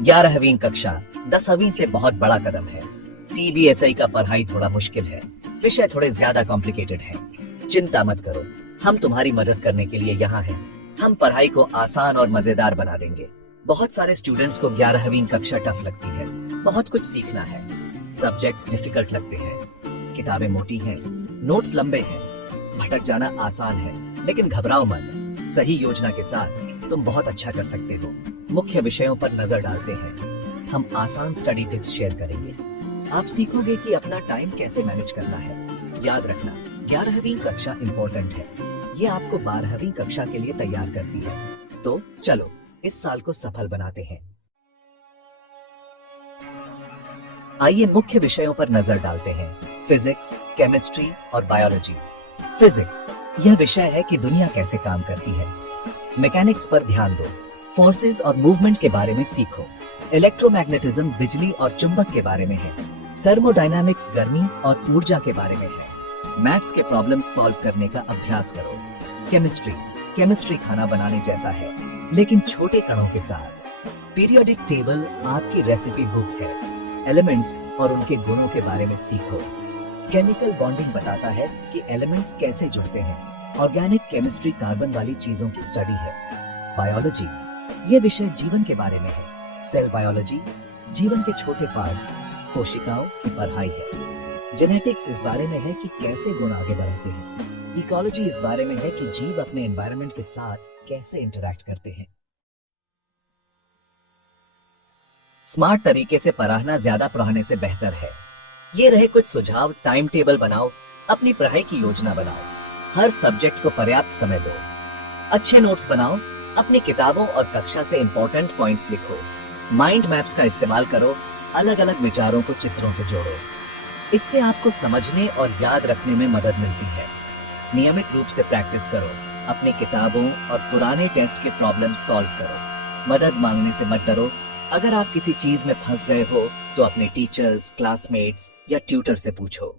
11वीं कक्षा 10वीं से बहुत बड़ा कदम है। TBSI का पढ़ाई थोड़ा मुश्किल है, विषय थोड़े ज्यादा कॉम्प्लिकेटेड हैं। चिंता मत करो, हम तुम्हारी मदद करने के लिए यहाँ हैं। हम पढ़ाई को आसान और मजेदार बना देंगे। बहुत सारे स्टूडेंट्स को 11वीं कक्षा टफ लगती है। बहुत कुछ सीखना है, सब्जेक्ट्स डिफिकल्ट लगते हैं, किताबें मोटी हैं, नोट्स लंबे हैं, भटक जाना आसान है, लेकिन घबराओ मत। सही योजना के साथ तुम बहुत अच्छा कर सकते हो। मुख्य विषयों पर नजर डालते हैं। हम आसान स्टडी टिप्स शेयर करेंगे। आप सीखोगे कि अपना टाइम कैसे मैनेज करना है। याद रखना, 11वीं कक्षा इम्पोर्टेंट है। ये आपको 12वीं कक्षा के लिए तैयार करती है। तो चलो इस साल को सफल बनाते हैं। आइए मुख्य विषयों पर नजर डालते हैं। फिजिक्स, केमिस्ट्री और बायोलॉजी। फिजिक्स यह विषय है कि दुनिया कैसे काम करती है। मैकेनिक्स पर ध्यान दो, फोर्सेस और मूवमेंट के बारे में सीखो। इलेक्ट्रोमैग्नेटिज्म बिजली और चुंबक के बारे में है। थर्मोडायनामिक्स गर्मी और ऊर्जा के बारे में है। मैथ्स के प्रॉब्लम्स सॉल्व करने का अभ्यास करो। केमिस्ट्री खाना बनाने जैसा है, लेकिन छोटे कणों के साथ। पीरियोडिक टेबल आपकी रेसिपी बुक है। एलिमेंट्स और उनके गुणों के बारे में सीखो। केमिकल बॉन्डिंग बताता है कि एलिमेंट्स कैसे जुड़ते हैं। ऑर्गेनिक केमिस्ट्री कार्बन वाली चीजों की स्टडी है। बायोलॉजी ये विषय जीवन के बारे में है। सेल बायोलॉजी जीवन के छोटे पार्ट्स, कोशिकाओं की पढ़ाई है। जेनेटिक्स इस बारे में है कि कैसे गुण आगे बढ़ते हैं। इकोलॉजी इस बारे में है कि जीव अपने एनवायरनमेंट के साथ कैसे इंटरैक्ट करते हैं। स्मार्ट तरीके से पढ़ना ज्यादा पढ़ने से बेहतर है। ये रहे कुछ सुझाव। टाइम टेबल बनाओ, अपनी पढ़ाई की योजना बनाओ। हर सब्जेक्ट को पर्याप्त समय दो। अच्छे नोट्स बनाओ, अपनी किताबों और कक्षा से इंपॉर्टेंट पॉइंट्स लिखो। माइंड मैप्स का इस्तेमाल करो, अलग अलग विचारों को चित्रों से जोड़ो। इससे आपको समझने और याद रखने में मदद मिलती है। नियमित रूप से प्रैक्टिस करो। अपनी किताबों और पुराने टेस्ट के प्रॉब्लम सॉल्व करो। मदद मांगने से मत डरो। अगर आप किसी चीज में फंस गए हो तो अपने टीचर्स, क्लासमेट्स या ट्यूटर से पूछो।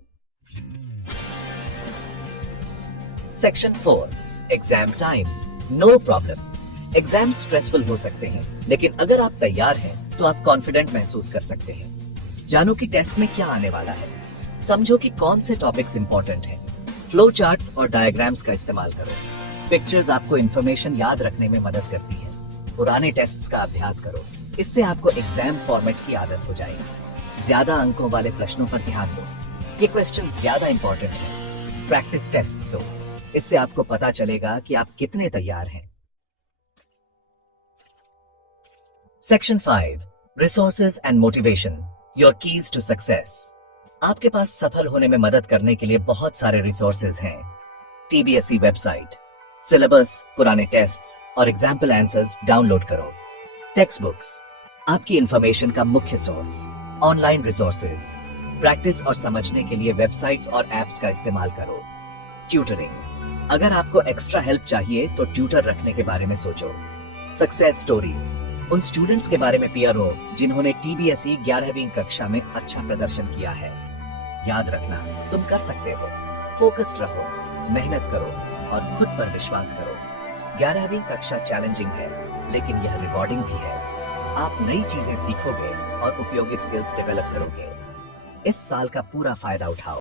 Section 4 exam time. No problem. Exam stressful हो सकते हैं, लेकिन अगर आप तैयार हैं तो आप कॉन्फिडेंट महसूस कर सकते हैं। जानो कि टेस्ट में क्या आने वाला है। समझो कि कौन से टॉपिक्स इंपॉर्टेंट हैं। फ्लो चार्ट्स और डायग्राम्स का इस्तेमाल करो। पिक्चर्स आपको इंफॉर्मेशन याद रखने में मदद करती है। पुराने टेस्ट्स का अभ्यास करो, इससे आपको एग्जाम फॉर्मेट की आदत हो जाएगी। ज्यादा अंकों वाले प्रश्नों पर ध्यान दो। ये क्वेश्चन ज्यादा इंपॉर्टेंट है। प्रैक्टिस टेस्ट्स दो, इससे आपको पता चलेगा कि आप कितने तैयार हैं। Section 5 resources and motivation, your keys to success. आपके पास सफल होने में मदद करने के लिए बहुत सारे रिसोर्सेज हैं। TBSE वेबसाइट, सिलेबस, पुराने टेस्ट्स और एग्जाम्पल आंसर्स डाउनलोड करो। टेक्स्ट बुक्स आपकी इंफॉर्मेशन का मुख्य सोर्स। ऑनलाइन रिसोर्सेज, प्रैक्टिस और समझने के लिए वेबसाइट्स और एप्स का इस्तेमाल करो। ट्यूटरिंग, अगर आपको एक्स्ट्रा हेल्प चाहिए तो ट्यूटर रखने के बारे में सोचो। सक्सेस स्टोरीज, उन स्टूडेंट्स के बारे में पीयर हो जिन्होंने TBSE 11वीं कक्षा में अच्छा प्रदर्शन किया है। याद रखना, तुम कर सकते हो। फोकस्ड रहो, मेहनत करो और खुद पर विश्वास करो। 11वीं कक्षा चैलेंजिंग है, लेकिन यह रिवॉर्डिंग भी है। आप नई चीजें सीखोगे और उपयोगी स्किल्स डेवलप करोगे। इस साल का पूरा फायदा उठाओ।